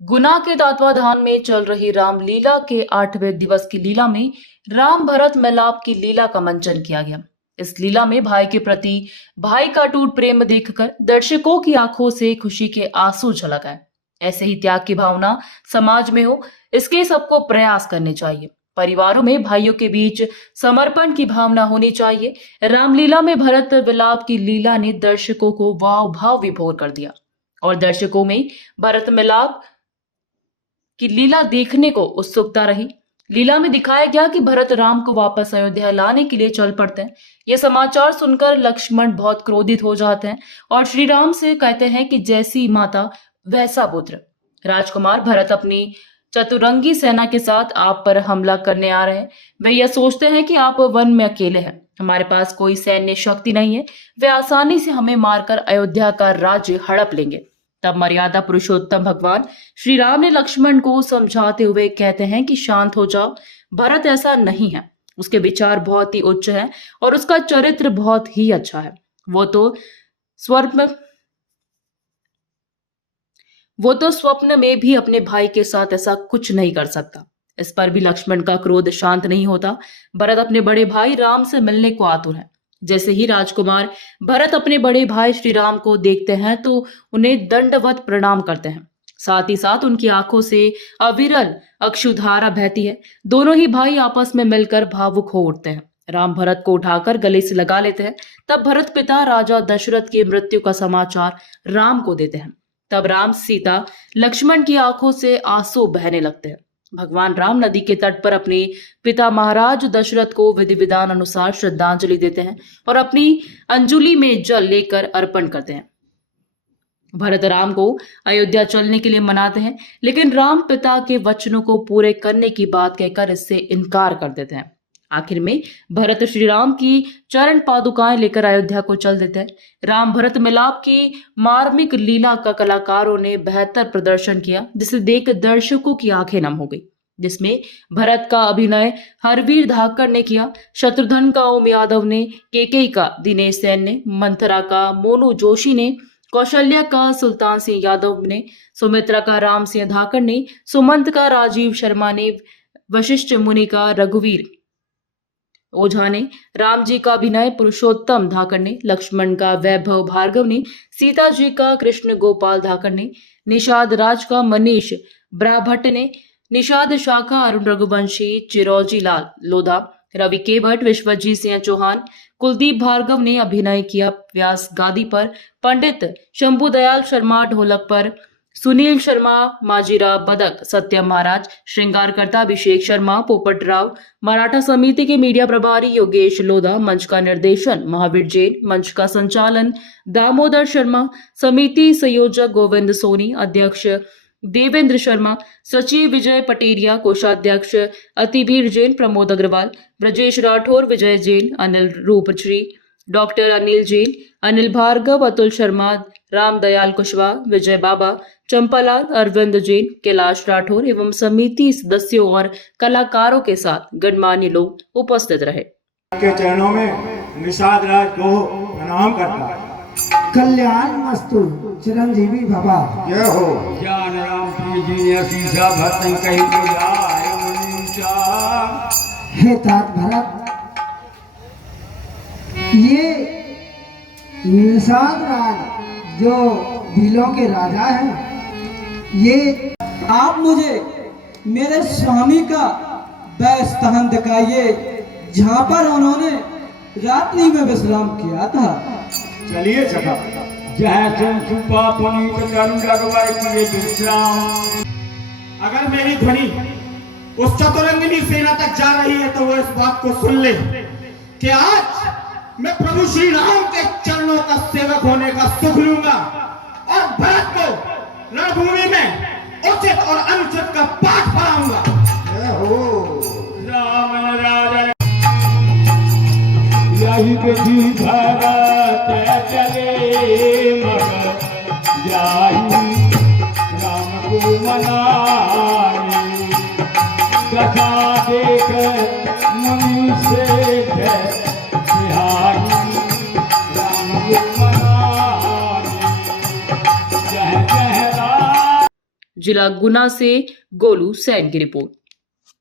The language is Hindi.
गुना के तत्वाधान में चल रही रामलीला के 8वें दिवस की लीला में राम भरत मिलाप की लीला का मंचन किया गया। इस लीला में भाई के प्रति भाई का टूट प्रेम देखकर दर्शकों की आंखों से खुशी के आंसू झलक आए। ऐसे ही त्याग की भावना समाज में हो, इसके सबको प्रयास करने चाहिए। परिवारों में भाइयों के बीच समर्पण की भावना होनी चाहिए। रामलीला में भरत विलाप की लीला ने दर्शकों को वाव भाव विभोर कर दिया और दर्शकों में भरत मिलाप की लीला देखने को उत्सुकता रही। लीला में दिखाया गया कि भरत राम को वापस अयोध्या लाने के लिए चल पड़ते हैं। यह समाचार सुनकर लक्ष्मण बहुत क्रोधित हो जाते हैं और श्री राम से कहते हैं कि जैसी माता वैसा पुत्र। राजकुमार भरत अपनी चतुरंगी सेना के साथ आप पर हमला करने आ रहे हैं। वे यह सोचते हैं कि आप वन में अकेले हैं, हमारे पास कोई सैन्य शक्ति नहीं है, वे आसानी से हमें मारकर अयोध्या का राज्य हड़प लेंगे। तब मर्यादा पुरुषोत्तम भगवान श्री राम ने लक्ष्मण को समझाते हुए कहते हैं कि शांत हो जाओ, भरत ऐसा नहीं है, उसके विचार बहुत ही उच्च हैं और उसका चरित्र बहुत ही अच्छा है। वो तो स्वप्न में भी अपने भाई के साथ ऐसा कुछ नहीं कर सकता। इस पर भी लक्ष्मण का क्रोध शांत नहीं होता। भरत अपने बड़े भाई राम से मिलने को आतुर है। जैसे ही राजकुमार भरत अपने बड़े भाई श्री राम को देखते हैं तो उन्हें दंडवत प्रणाम करते हैं। साथ ही साथ उनकी आंखों से अविरल अश्रुधारा बहती है। दोनों ही भाई आपस में मिलकर भावुक हो उठते हैं। राम भरत को उठाकर गले से लगा लेते हैं। तब भरत पिता राजा दशरथ की मृत्यु का समाचार राम को देते हैं। तब राम, सीता, लक्ष्मण की आंखों से आंसू बहने लगते हैं। भगवान राम नदी के तट पर अपने पिता महाराज दशरथ को विधि विधान अनुसार श्रद्धांजलि देते हैं और अपनी अंजुलि में जल लेकर अर्पण करते हैं। भरत राम को अयोध्या चलने के लिए मनाते हैं, लेकिन राम पिता के वचनों को पूरे करने की बात कहकर इससे इनकार कर देते हैं। आखिर में भरत श्री राम की चरण पादुकाएं लेकर अयोध्या को चल देते हैं। राम भरत मिलाप की मार्मिक लीला का कलाकारों ने बेहतर प्रदर्शन किया, जिसे देख दर्शकों की आंखें नम हो गई। जिसमें भरत का अभिनय हरवीर धाकड़ ने किया, शत्रुघ्न का ओम यादव ने, केकई का दिनेश सेन ने, मंथरा का मोनू जोशी ने, कौशल्या का सुल्तान सिंह यादव ने, सुमित्रा का राम सिंह धाकड़ ने, सुमंत का राजीव शर्मा ने, वशिष्ठ मुनि का रघुवीर ओझा ने, राम जी का अभिनय पुरुषोत्तम धाकड़ ने, लक्ष्मण का वैभव भार्गव ने, सीता जी का कृष्ण गोपाल धाकड़ ने, निषाद राज का मनीष ब्राभट्ट ने, निषाद शाखा अरुण रघुवंशी, चिरौजी लाल लोधा, रवि केवट, विश्वजीत सिंह चौहान, कुलदीप भार्गव ने अभिनय किया। व्यास गादी पर पंडित शंभू दयाल शर्मा, ढोलक पर सुनील शर्मा, माजीरा बदक, सत्यम महाराज, श्रृंगारकर्ता अभिषेक शर्मा, पोपट राव, मराठा समिति के मीडिया प्रभारी योगेश लोधा, मंच का निर्देशन महावीर जैन, मंच का संचालन दामोदर शर्मा, समिति संयोजक गोविंद सोनी, अध्यक्ष देवेंद्र शर्मा, सचिव विजय पटेरिया, कोषाध्यक्ष अतिवीर जैन, प्रमोद अग्रवाल, ब्रजेश राठौर, विजय जैन, अनिल रूपश्री, डॉक्टर अनिल जैन, अनिल भार्गव, अतुल शर्मा, रामदयाल कुशवाहा, विजय बाबा, चंपालाल, अरविंद जैन, कैलाश राठौर एवं समिति सदस्यों और कलाकारों के साथ गणमान्य लोग उपस्थित रहे। के चरणों में निषाद राज को प्रणाम करता है। कल्याण मस्तु चिरंजीवी भवा। जय हो। ज्ञान राम प्रिय जी ने सीसा भक्तन कहीं को जाय मनीषा। हे तात भरत, ये निषाद राज जो भीलों के राजा हैं, ये आप मुझे मेरे स्वामी का वह स्थान दिखाइए जहाँ पर उन्होंने रात्रि में विश्राम किया था। चलिए सखा। जहाँ तुम सुपा पुनीत तरुण रघुवर किए विश्राम। अगर मेरी ध्वनि उस चतुरंगिनी सेना तक जा रही है तो वो इस बात को सुन ले कि आज मैं प्रभु श्री राम के चरणों का सेवक होने का सुख लूंगा और भरत को रणभूमि में उचित और अनुचित का पाठ पढ़ाऊंगा। जय हो। राम राजा यही विधि भरत चले मगर जाहि राम को मनाए। कथा देख मुनि से बिहारी राम को मनाए। जय जय राम। जिला गुना से गोलू सैन की रिपोर्ट।